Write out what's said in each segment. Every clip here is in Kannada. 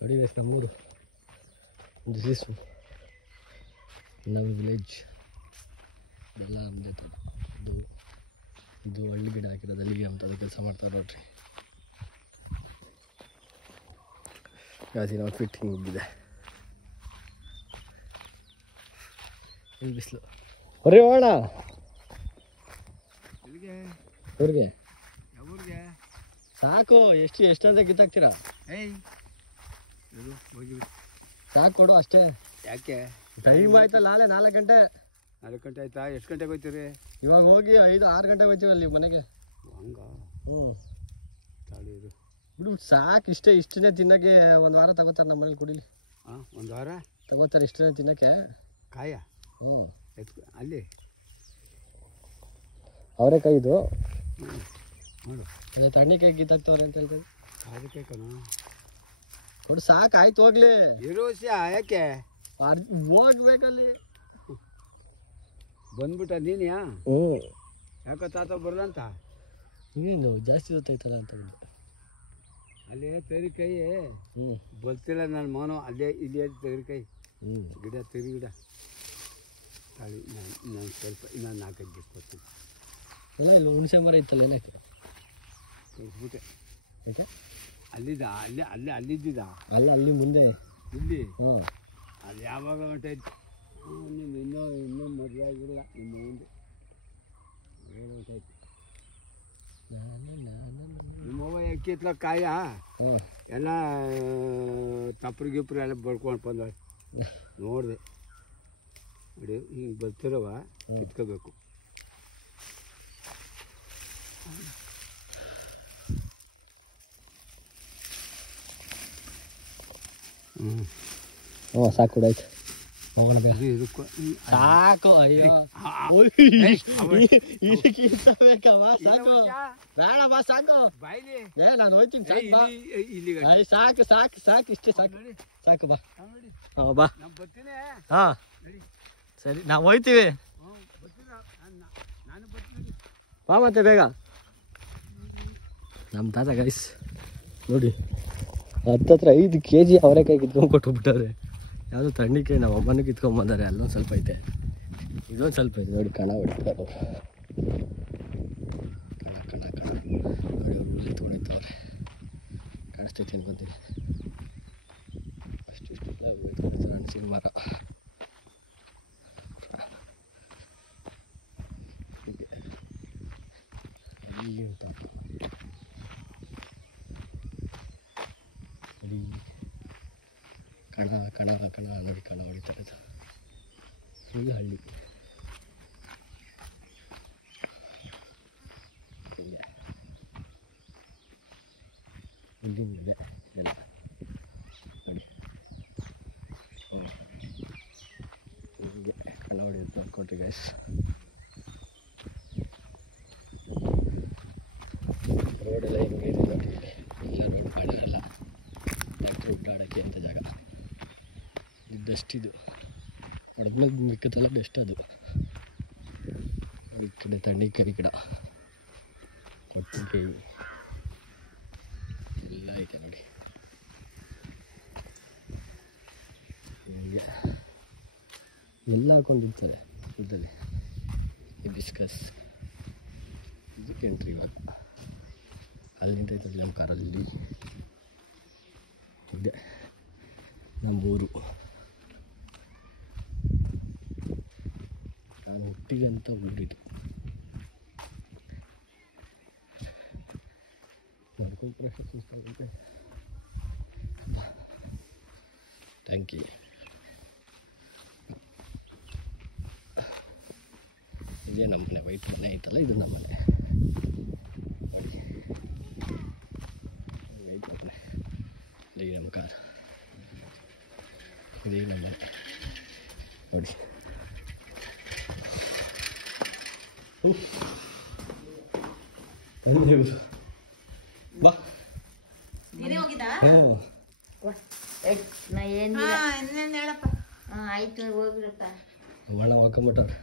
ನೋಡಿ ಗೈಸ್ ನಮ್ಮೂರು. ದಿಸ್ ಇಸ್ ನಮ್ಮ ವಿಲೇಜ್. ಇದೆಲ್ಲ ನಮ್ಮದೇ ತೋಟ. ಇದು ಹಳ್ಳಿ ಗಿಡ ಹಾಕಿರೋದು ಅಲ್ಲಿಗೆ ಅಂತ ಕೆಲಸ ಮಾಡ್ತಾರೆ ನೋಡ್ರಿ. ಗಾಜಿನ ಔಟ್ಫಿಟ್ ಹಿಂಗೆ ಹೋಗಿದೆ. ಇಲ್ಲಿ ಬಿಸಿಲು. ಹೊರಗೆ ಹೋಗೋಣ. ಊರಿಗೆ ಸಾಕು. ಎಷ್ಟಂತ ಕಿತ್ತಾಕ್ತೀರಾ? ಸಾಕು ಕೊಡು ಅಷ್ಟೇ. ಯಾಕೆ ಟೈಮ್ ಆಯ್ತಲ್ಲ, ನಾಳೆ 4 ಗಂಟೆ. 4 ಗಂಟೆ ಆಯ್ತಾ? ಎಷ್ಟು ಗಂಟೆಗೆ ಹೋಗ್ತೀರಿ? ಇವಾಗ ಹೋಗಿ 5-6 ಗಂಟೆಗೆ ಹೋಗ್ತೀವಿ ಅಲ್ಲಿ ಮನೆಗೆ. ಹಂಗ ತಾಳಿ ಇದು ಬಿಡು ಸಾಕು. ಇಷ್ಟನೇ ತಿನ್ನಕ್ಕೆ 1 ವಾರ ತಗೋತಾರೆ ನಮ್ಮ ಮನೇಲಿ. ಕುಡಿಲಿ. 1 ವಾರ ತಗೋತಾರೆ ಇಷ್ಟನೇ ತಿನ್ನಕ್ಕೆ. ಕಾಯ ಅಲ್ಲಿ ಅವರೆಕಾಯಿ ಇದು ನೋಡು. ಅದೇ ತಣ್ಣಕಾಯಿ ಕಿತ್ತಾಕ್ತವ್ರೆ ಅಂತ ಹೇಳ್ತೀವಿ. ಅದಕ್ಕೆ ಕಣ ಕೊಡು ಸಾಕು. ಆಯ್ತು ಹೋಗ್ಲಿ. ಇರೋಸ ಯಾಕೆ ಹೋಗ್ಬೇಕಲ್ಲಿ. ಬಂದ್ಬಿಟ್ಟ ನೀನು ಯಾಕೋ ತಾತ ಬರಲ್ಲ ಅಂತ. ಏನು ಜಾಸ್ತಿ ಹೊತ್ತೈತಲ್ಲ ಅಂತ ಬಂದು ಅಲ್ಲಿ ತೆರಿಕಾಯಿ ಬರ್ತಿಲ್ಲ ನನ್ನ ಮಗನು. ಅಲ್ಲೇ ಇಲ್ಲಿ ತೆರಿಕಾಯಿ ಗಿಡ ತೆರಿ ಗಿಡ ತಾಳಿ. ನಾನು ಸ್ವಲ್ಪ ಇನ್ನೊಂದು 4 ಗಿಡ ಕೊಡ್ತೀನಿ. ಇಲ್ಲ ಇಲ್ಲ ಹುಣಸೆ ಮರ ಇತ್ತಲ್ಲ, ಏನಾಯ್ತು? ಕಳಿಸ್ಬಿಟ್ಟೆ. ಯಾಕೆ? ಅಲ್ಲಿದ್ದ ಅಲ್ಲಿದ್ದ ಅಲ್ಲಿ ಮುಂದೆ ಇಲ್ಲಿ. ಅಲ್ಲಿ ಯಾವಾಗ ಹೊಂಟೈತಿ? ನೀನು ಇನ್ನೂ ಮದುವೆ ಆಗಿಲ್ಲ. ನಿಮ್ಮ ಮುಂದೆ ಹೊಂಟೈತಿ. ನಿಮ್ಮವ್ವ ಅಕ್ಕಿ ಇತ್ಲ ಕಾಯ ಎಲ್ಲ ತಪ್ಪರು ಗಿಪ್ರು ಎಲ್ಲ ಬಡ್ಕೊಂಡು ಬಂದ ನೋಡಿದೆ. ನೋಡಿ ಹಿಂಗೆ ಬರ್ತಿರವ ಕಿತ್ಕೋಬೇಕು. ಸಾಕು ಆಯ್ತು ಹೋಗೋಣ. ಸಾಕು. ಅಯ್ಯೋ ಬೇಕವ ಸಾಕು. ಬೇಡಮ್ಮ ಸಾಕು. ನಾನು ಹೋಗ್ತೀನಿ. ಸಾಕು ಸಾಕು ಸಾಕು ಇಷ್ಟೇ ಸಾಕು. ಸಾಕು ಬಾ. ಬಾ. ಹಾ ಸರಿ ನಾವು ಹೋಗ್ತೀವಿ. ಬಾ ಮತ್ತೆ ಬೇಗ. ನಮ್ಮ ತಾತ ಗೈಸ್ ನೋಡಿ 5 kg ಅವರೆಕಾಯಿ ಕಿತ್ಕೊಂಡು ಕೊಟ್ಟುಬಿಟ್ಟವ್ರೆ. ಯಾವುದೋ ತಣ್ಣಕಾಯಿ ನಮ್ಮ ಅಮ್ಮನೂ ಕಿತ್ಕೊಂಡ್ಬಂದಾರೆ. ಅಲ್ಲೊಂದು ಸ್ವಲ್ಪ ಐತೆ, ಇದೊಂದು ಸ್ವಲ್ಪ ಐತೆ. ನೋಡಿ ಕಣ ಹೊಡಿತಾರೆ ಅವರು. ಕಣ ನೋಡಿ ಅವ್ರು ಹುಲ್ಲು ತೊಗೊಂಡಿರ್ತವ್ರೆ. ಕಾಣಿಸ್ತೈತೆ ಅನ್ಕೊಂತೀನಿ. ಅಷ್ಟಿಷ್ಟೆಲ್ಲ ಹಣ್ಸಿನ ಮರ ಹೀಗೆ ಇಲ್ಲಿ ಅಂತ ಕಣ ನೋಡಿ. ಕಣ ಹೊಡಿತಾರೆ. ಫುಲ್ ಹಳ್ಳಿ. ಇಲ್ಲಿಂದ ಎಲ್ಲ ನೋಡಿ. ಹೀಗೆ ಕಣ ಹೊಡಿಯೋದು ನೋಡ್ಕೊಟ್ರಿ ಗೈಸ್. ರೋಡೆಲ್ಲ ಹೆಂಗೆ ಇದೆ ನೋಡಿ. ಎಲ್ಲ ರೋಡ್ ಮಾಡಿರಲ್ಲ. ಟ್ರ್ಯಾಕ್ಟರ್ ಉಡ್ಡಾಡೋಕ್ಕೆ ಅಂತ ಜಾಗ. ಡಸ್ಟಿದು ಹೊಡೆದ್ಮೇಲೆ ಮಿಕ್ಕದಲ್ಲ ಡಸ್ಟ್ ಅದು. ಈ ಕಡೆ ತಣ್ಣಕಾಯಿ ಗಿಡ, ಹೊಟ್ಟೆಕಾಯಿ ಎಲ್ಲ ಐತೆ ನೋಡಿ. ಹೀಗೆ ಎಲ್ಲ ಹಾಕೊಂಡಿರ್ತಾರೆ ಉದ್ದಲ್ಲಿ. ಹಿಬಿಸ್ಕಸ್ ಇದಕ್ಕೆ ಎಂಟ್ರಿ ಇವಾಗ. ಅಲ್ಲಿ ನಿಂತೈತಲ್ಲ ನಮ್ಮ ಕಾರಲ್ಲಿ. ಇದೆ ನಮ್ಮೂರು. ನಾನು ಹುಟ್ಟಿಗಂತ ಊರಿದು. ನಡ್ಕೊಂಡು ಪ್ರಶ್ನೆ ಥ್ಯಾಂಕ್ ಯು. ಇದೇ ನಮ್ಮ ಮನೆ. ವೈಟ್ ಮನೆ ಐತಲ್ಲ, ಇದು ನಮ್ಮ ಮನೆ. ವೈಟ್ ಮನೆ. ಇದೇ ನಮ್ಮ ಕಾರ್. ಇದೇ ನಮ್ಮ ಮನೆ ನೋಡಿ. ಬಾ. ಆಯ್ತು ಹೋಗ್ರಪ್ಪ. ಮಣ್ಣ ಹಾಕೊಂಬಿಟ್ಟವ್ರೆ.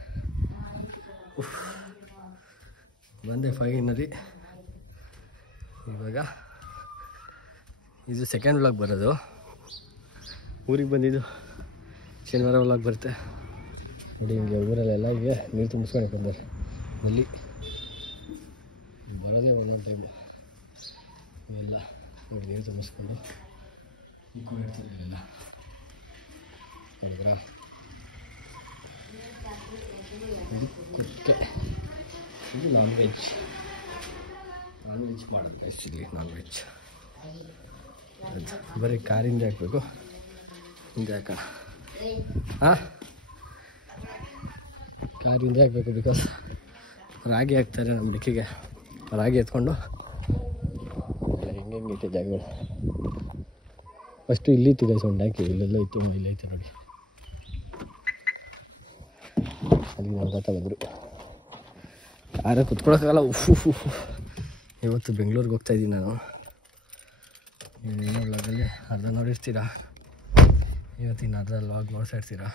ಬಂದೆ ಫೈನಲಿ. ಇವಾಗ ಇದು ಸೆಕೆಂಡ್ ವ್ಲಾಗ್ ಬರೋದು. ಊರಿಗೆ ಬಂದಿದ್ದು ಶನಿವಾರ ವ್ಲಾಗ್ ಬರುತ್ತೆ ನೋಡಿ. ಹಿಂಗೆ ಊರಲ್ಲೆಲ್ಲ ಈಗ ನೀರು ತುಂಬಿಸ್ಕೊಂಡು ಬಂದಾರೆ. ಅಲ್ಲಿ ಬರೋದೇ ಒಂದೊಂದು ಟೈಮು ಎಲ್ಲ ನೋಡಿ ನೀರು ತುಂಬಿಸ್ಕೊಂಡು ಇಟ್ಕೊಂಡಿರ್ತಾರೆ ಇಲ್ಲೆಲ್ಲ ನೋಡಿದ್ರಾ. ಇದು ಕುಕ್ಕೆ, ಇದು ನಾನ್ ವೆಜ್ ಮಾಡೋದು ಗೈಸ್. ಇಲ್ಲಿ ನಾನ್ ವೆಜ್ ಬರೀ ಕಾರಿಂದ ಹಾಕಬೇಕು. ಹಿಂದೆ ಹಾಕೋಣ. ಹಾಂ, ಕಾರಿಂದ ಹಾಕಬೇಕು. ಬಿಕಾಸ್ ರಾಗಿ ಹಾಕ್ತಾರೆ ನಮ್ಮ ಡಿಕ್ಕಿಗೆ. ರಾಗಿ ಎತ್ಕೊಂಡು ಹೆಂಗೆ ಐತೆ ಜಾಗಗಳು. ಫಸ್ಟು ಇಲ್ಲಿ ಇತ್ತು ಗೈಸ್ ಒಂದು ಟ್ಯಾಂಕಿ. ಇಲ್ಲೆಲ್ಲ ಇತ್ತು, ಇಲ್ಲೈತೆ ನೋಡಿ. ಅಲ್ಲಿ ನಮ್ಮ ತಾತ ಬಂದರು. ಯಾರ ಕುತ್ಕೊಳಕ್ಕಾಗಲ್ಲ. ಇವತ್ತು ಬೆಂಗಳೂರಿಗೆ ಹೋಗ್ತಾಯಿದ್ದೀನಿ ನಾನು. ಇನ್ನೂ ವ್ಲಾಗಲ್ಲಿ ಅರ್ಧ ನೋಡಿರ್ತೀರಾ, ಇವತ್ತಿನ ಅರ್ಧ ವ್ಲಾಗ್ ನೋಡ್ತಾ ಇರ್ತೀರಾ.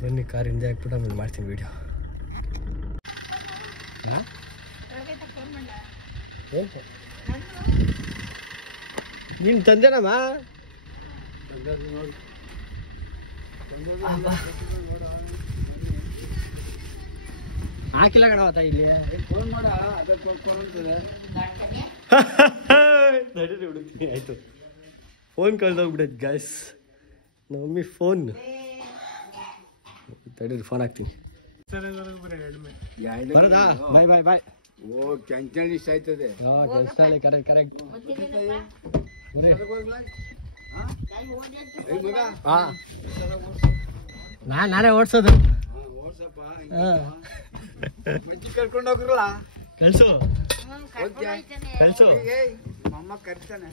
ಬನ್ನಿ ಕಾರಿಂದ ಹಾಕ್ಬಿಟ್ಟು ಆಮೇಲೆ ಮಾಡ್ತೀನಿ ವೀಡಿಯೋ. ನೀನು ತಂದೆನಮ್ಮ ಹಾಕಿಲ್ಲ ಕಣವತ್ತ ಇಲ್ಲಿ. ಫೋನ್ ಮಾಡ, ಅದಕ್ಕೆ ಅಂತದೆ. ನಡೀರಿ ಹುಡುಕ್ತೀನಿ. ಆಯಿತು, ಫೋನ್ ಕಳ್ದೋಗ್ಬಿಟ್ಟೈತೆ ಗಾಯ್ಸ್. ನಮ್ಮ ಮಮ್ಮಿ ಫೋನ್ ತಡೀರಿ, ಫೋನ್ ಹಾಕ್ತೀನಿ. ಬರೋದಾ? ಬಾಯ್ ಬಾಯ್ ಬಾಯ್. ಓ ಕೆಂಚಣಿ ಇಷ್ಟ ಆಯ್ತದೆ. ಹಾಂ, ಕರೆಕ್ಟ್ ಕರೆಕ್ಟ್. ಹಾಂ, ನಾನೇ ಓಡಿಸೋದು. ಕರ್ಕೊಂಡು ಹೋಗ್ರಲ್ಲ, ಕಳ್ಸು ಕಳ್ಸು. ಅಮ್ಮ ಕರ್ತಾನೆ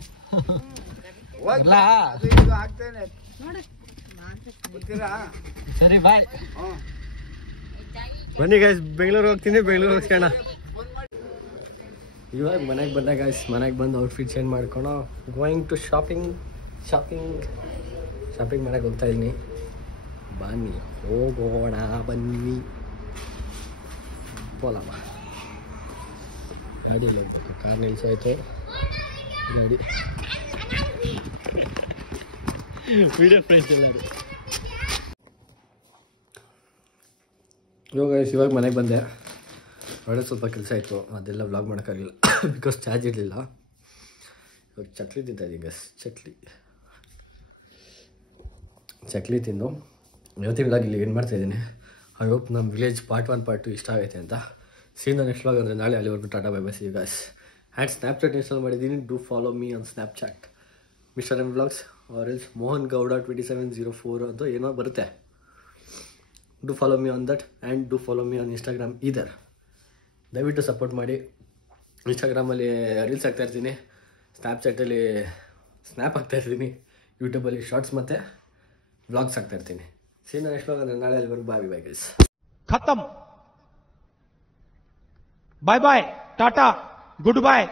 ಆಗ್ತಾನೆ. ಸರಿ ಬಾಯ್. ಬನ್ನಿ ಗಾಯ್ಸ್, ಬೆಂಗಳೂರು ಹೋಗ್ತೀನಿ. ಬೆಂಗಳೂರು ಹೋಗ್ಸೋಣ. ಇವಾಗ ಮನೆಗೆ ಬಂದ ಗಾಯ್ಸ್. ಮನೆಗೆ ಬಂದು ಔಟ್ಫಿಟ್ ಚೇಂಜ್ ಮಾಡ್ಕೊಂಡು ಗೋಯಿಂಗ್ ಟು ಶಾಪಿಂಗ್ ಮಾಡಕ್ಕೆ ಹೋಗ್ತಾ ಇದ್ದೀನಿ. ಬನ್ನಿ ಹೋಗೋಣ, ಬನ್ನಿ ಹೋಲಮ್ಮ. ಗಾಡಿಯಲ್ಲಿ ಹೋಗ್ಬೇಕು, ಕಾರ್ ನಿಲ್ಸೋಯ್ತು. ನೋಡಿ ವಿಡಿಯೋ ಪ್ಲೇಸ್ ಎಲ್ಲರೂ. ಇವಾಗ ಮನೆಗೆ ಬಂದೆ. ಒಳ್ಳೆ ಸ್ವಲ್ಪ ಕೆಲಸ ಇತ್ತು, ಅದೆಲ್ಲ ವ್ಲಾಗ್ ಮಾಡೋಕ್ಕಾಗಲಿಲ್ಲ ಬಿಕಾಸ್ ಚಾರ್ಜ್ ಇರಲಿಲ್ಲ. ಇವಾಗ ಚಕ್ಲಿ ತಿಂತಾಯಿದ್ದೀನಿ ಗಸ್. ಚಕ್ಲಿ ತಿಂದು ಇವತ್ತಿನ ವ್ಲಾಗ್ ಇಲ್ಲಿ ಏನು ಮಾಡ್ತಾಯಿದ್ದೀನಿ. ಐ ಹೋಪ್ ನಮ್ಮ ವಿಲೇಜ್ ಪಾರ್ಟ್ 1 ಪಾರ್ಟ್ 2 ಇಷ್ಟ ಆಗೈತೆ ಅಂತ. ಸೀನ್ ನೆಕ್ಸ್ಟ್ ವ್ಲಾಗ್ ಅಂದರೆ ನಾಳೆ. ಅಲ್ಲಿವರೆಗೂ tata bye bye, see you guys. And Snapchat install ಮಾಡಿದ್ದೀನಿ. Do follow me on Snapchat, mister M vlogs or else Mohan Gowda 2704 ಅಂತ ಏನೋ ಬರುತ್ತೆ. Do follow me on that and do follow me on Instagram ಇದರ್. ದಯವಿಟ್ಟು ಸಪೋರ್ಟ್ ಮಾಡಿ. ಇನ್ಸ್ಟಾಗ್ರಾಮಲ್ಲಿ ರೀಲ್ಸ್ ಹಾಕ್ತಾಯಿರ್ತೀನಿ, ಸ್ನ್ಯಾಪ್ಚಾಟಲ್ಲಿ ಸ್ನ್ಯಾಪ್ ಹಾಕ್ತಾಯಿರ್ತೀನಿ, ಯೂಟ್ಯೂಬಲ್ಲಿ ಶಾರ್ಟ್ಸ್ ಮತ್ತು ವ್ಲಾಗ್ಸ್ ಹಾಕ್ತಾಯಿರ್ತೀನಿ. ಸೀನ್ ನೆಕ್ಸ್ಟ್ ವ್ಲಾಗ್ ಅಂದರೆ ನಾಳೆ. ಅಲ್ಲಿವರೆಗೂ ಬಾಯ್ ಬಾಯ್ ಗೈಸ್. खत्म, बाय बाय, टाटा, गुड बाय.